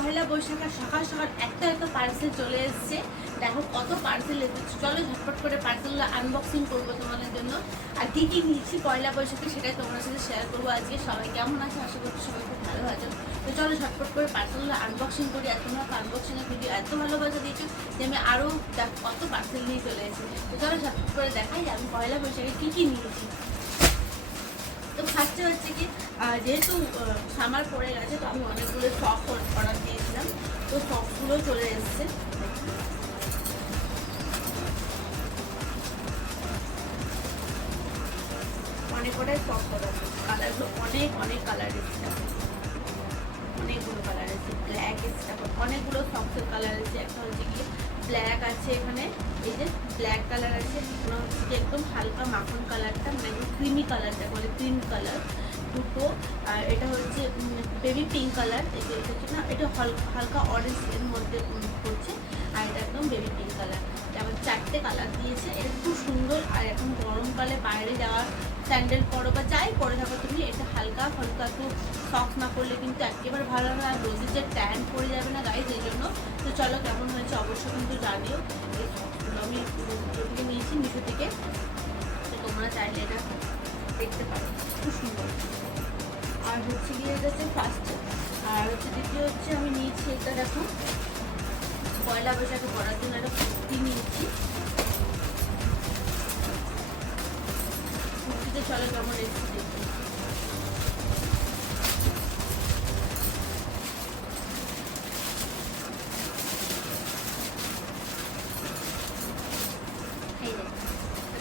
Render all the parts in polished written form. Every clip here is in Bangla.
পহেলা বৈশাখের সকাল সকাল একটা একটা পার্সেল চলে এসছে। দেখো কত পার্সেল এসেছে, চলো ঝটপট করে পার্সেলগুলো আনবক্সিং করবো তোমাদের জন্য। আর কী কী নিয়েছি পয়লা বৈশাখে সেটাই তোমাদের সাথে শেয়ার করবো আজকে। সবাই কেমন আছে, আশা করছি সবাই খুব ভালো আছে। তো চলো ঝটপট করে পার্সেলগুলো আনবক্সিং করি। আর তোমরা আনবক্সিংয়ের ভিডিও এত ভালোবাসা দিয়েছো যে আমি আরও কত পার্সেল নিয়ে চলে এসেছি। তো চলো ঝটপট করে দেখাই আমি পয়লা বৈশাখে কী কী নিয়েছি। তো ফার্স্টে হচ্ছে কি, যেহেতু সামার পড়ে গেছে তো আমি অনেকগুলো সক অর্ডার দিয়েছিলাম, তো সকগুলো চলে এসছে। অনেক কটাই সক অর্ডার, কালারগুলো অনেক অনেক কালার এসছে, অনেকগুলো কালার এসছে। ব্ল্যাক এসছে, অনেকগুলো সক্সের কালার এসছে। একটা হচ্ছে কি ব্ল্যাক আছে, এখানে এই যে ব্ল্যাক কালার আছে, হচ্ছে কি একদম হালকা মাখন কালারটা, মানে একদম ক্রিমি কালারটা বলে, ক্রিম কালার দুটো। আর এটা হচ্ছে বেবি পিঙ্ক কালার, এটা হচ্ছে না, এটা হালকা অরেঞ্জ এর মধ্যে পড়ছে। আর এটা একদম বেবি পিঙ্ক কালার। আবার চারটে কালার দিয়েছে, এটা খুব সুন্দর। আর এখন গরমকালে বাইরে যাওয়ার স্যান্ডেল পরো বা যাই পরে থাকো তুমি, এটা হালকা হালকা একটু সক্স না করলে কিন্তু একেবারে ভালো না। আর রোদের যে ট্যান পড়ে যাবে না গাইজ, এই জন্য। তো চলো কেমন হয়েছে অবশ্যই কিন্তু জানিও। এই সক্সগুলো আমি থেকে নিয়েছি মিশো থেকে, তো তোমরা চাইলে এটা দেখতে পারো, খুব সুন্দর। আর হচ্ছে গিয়ে এটা হচ্ছে ফার্স্ট। আর হচ্ছে দ্বিতীয় হচ্ছে আমি নিয়েছি এটা, দেখো পয়লা বৈশাখে পরার জন্য একটা কুর্তি নিয়েছি। কুর্তিতে চলো কেমন এসেছি দেখতে।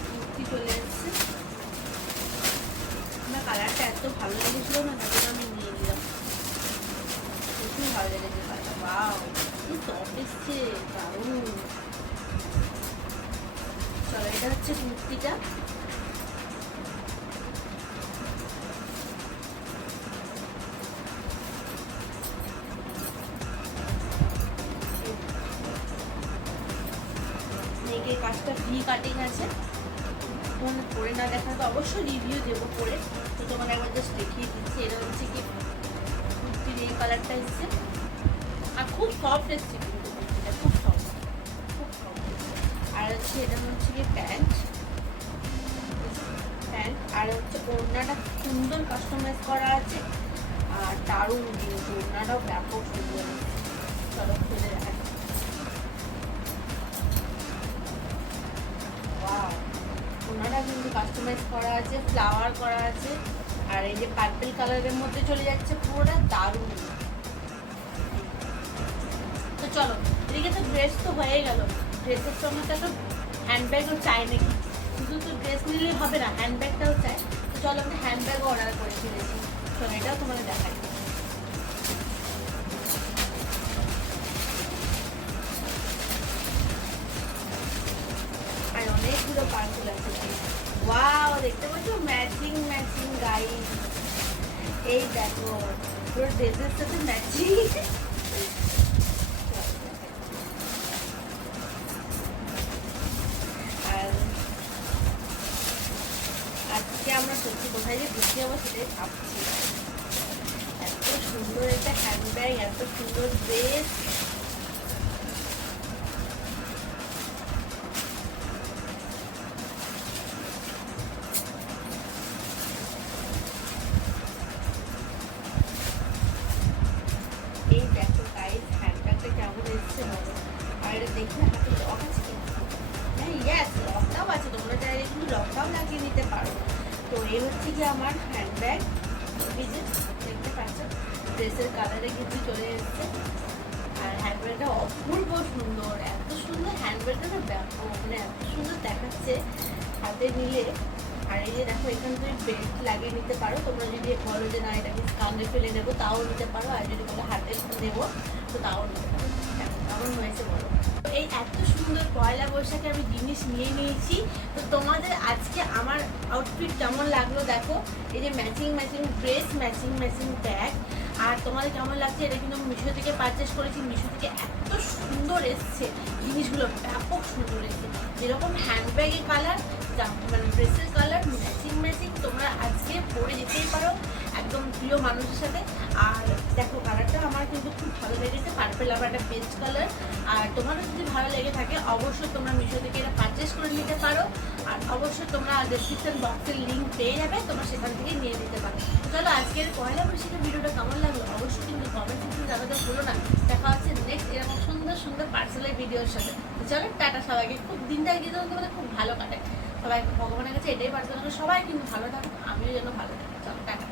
কুর্তি চলে এসছে, আমার কালারটা এত ভালো লেগেছিল না, তার জন্য আমি নিয়ে নিলাম। খুবই ভালো লেগেছে কালারটা, ওয়াও কি টপ এসছে, দারুণ। চলো এটা হচ্ছে কুর্তিটা। নেকের কাজটা ভি কাটিং আছে, তোমার পরে না দেখা তো অবশ্যই রিভিউ দেবো পরে, তো তোমার একবার জাস্ট দেখিয়ে দিচ্ছি। এটা হচ্ছে কি কুর্তির এই কালারটা এসছে, আর খুব সফট এসছে কিন্তু কুর্তিটা, খুব সফট, খুব সফট। আর হচ্ছে এটা হচ্ছে কি প্যান্ট, আর হচ্ছে ওড়নাটা সুন্দর কাস্টমাইজ করা আছে। আর দারুণ কিন্তু ওড়নাটাও ব্যাপক সুন্দর। চলো খুলে দেখা, ওয়াও ওড়নাটা কিন্তু কাস্টমাইজ করা আছে, ফ্লাওয়ার করা আছে। আর এই যে পার্পল কালারের মধ্যে চলে যাচ্ছে পুরোটা, দারুণ। তো চলো এদিকে তো ড্রেস তো হয়ে গেল, ড্রেসের সঙ্গে তো একটা হ্যান্ডব্যাগও চাই নাকি, শুধু তো ড্রেস নিলেই হবে না, হ্যান্ডব্যাগটাও চাই। তো চলো আমি হ্যান্ডব্যাগও অর্ডার করে ফেলেছি, চলো এটাও তোমাদের দেখাই। আর অনেকগুলো পার্সেল আছে, ওয়াও দেখতে পাচ্ছ ম্যাচিং ম্যাচিং গাইস, এই দেখো পুরো ড্রেসের সাথে ম্যাচিং। আর আজকে আমরা সত্যি কোথায় যে ঘুরতে যাবো সেটাই ভাবছি। এত সুন্দর একটা হ্যান্ডব্যাগ, এত সুন্দর ড্রেস, এই দেখো গাইস হ্যান্ডব্যাগটা কেমন এসছে বলো। আর এটা দেখলে হাতে লক আছে কিন্তু, হ্যাঁ ইয়েস লকটাও আছে, তোমরা চাইলে কিন্তু লকটাও লাগিয়ে নিতে পারো। তো এই হচ্ছে কি আমার হ্যান্ডব্যাগ, এই যে দেখতে পাচ্ছ ড্রেসের কালারে কিন্তু চলে এসছে। আর হ্যান্ডব্যাগটা অপূর্ব সুন্দর, এত সুন্দর হ্যান্ডব্যাগটা না ব্যাপক, মানে এত সুন্দর দেখাচ্ছে হাতে নিলে। আর এই যে দেখো এখানে তুমি বেল্ট লাগিয়ে নিতে পারো, তোমরা যদি বলো যে না এটাকে কাঁধে ফেলে নেবো তাও নিতে পারো, আর যদি বলো হাতে নেবো তো তাও নিতে পারো। কেমন হয়েছে বলো। এই এত সুন্দর পয়লা বৈশাখে আমি জিনিস নিয়ে নিয়েছি। তো তোমাদের আজকে আমার আউটফিট কেমন লাগলো দেখো, এই যে matching matching dress, matching matching bag, আর তোমাদের কেমন লাগছে, এটা কিন্তু আমি মিশো থেকে পারচেস করেছি। মিশো থেকে এত সুন্দর এসছে জিনিসগুলো, ব্যাপক সুন্দর এসছে। যেরকম হ্যান্ডব্যাগের কালার, মানে ড্রেসের কালার ম্যাচিং ম্যাচিং, তোমরা আজকে পরে যেতেই পারো একদম প্রিয় মানুষের সাথে। আর দেখো কালারটা আমার কিন্তু খুব ভালো লেগেছে, পার্পেল আমার একটা বেস্ট কালার। আর তোমারও যদি ভালো লেগে থাকে অবশ্যই তোমরা মিশো থেকে এটা পারচেস করে নিতে পারো। আর অবশ্যই তোমরা ডেসক্রিপশন বক্সের লিঙ্ক পেয়ে যাবে, তোমরা সেখান থেকে নিয়ে নিতে পারো। চলো আজকের পয়লা বৈশাখের ভিডিওটা কেমন লাগলো অবশ্যই কিন্তু কমেন্ট সেকশনে জানাতে ভুলো না। দেখা হচ্ছে নেক্সট এরকম সুন্দর সুন্দর পার্সেলের ভিডিওর সাথে। চলো টাটা সবাইকে, খুব দিনটা এগিয়ে যাবে, তোমাদের খুব ভালো কাটে। সবাই ভগবানের কাছে এটাই প্রার্থনা করে সবাই কিন্তু ভালো থাকুক, আমিও যেন ভালো থাকি। চলো টাটা।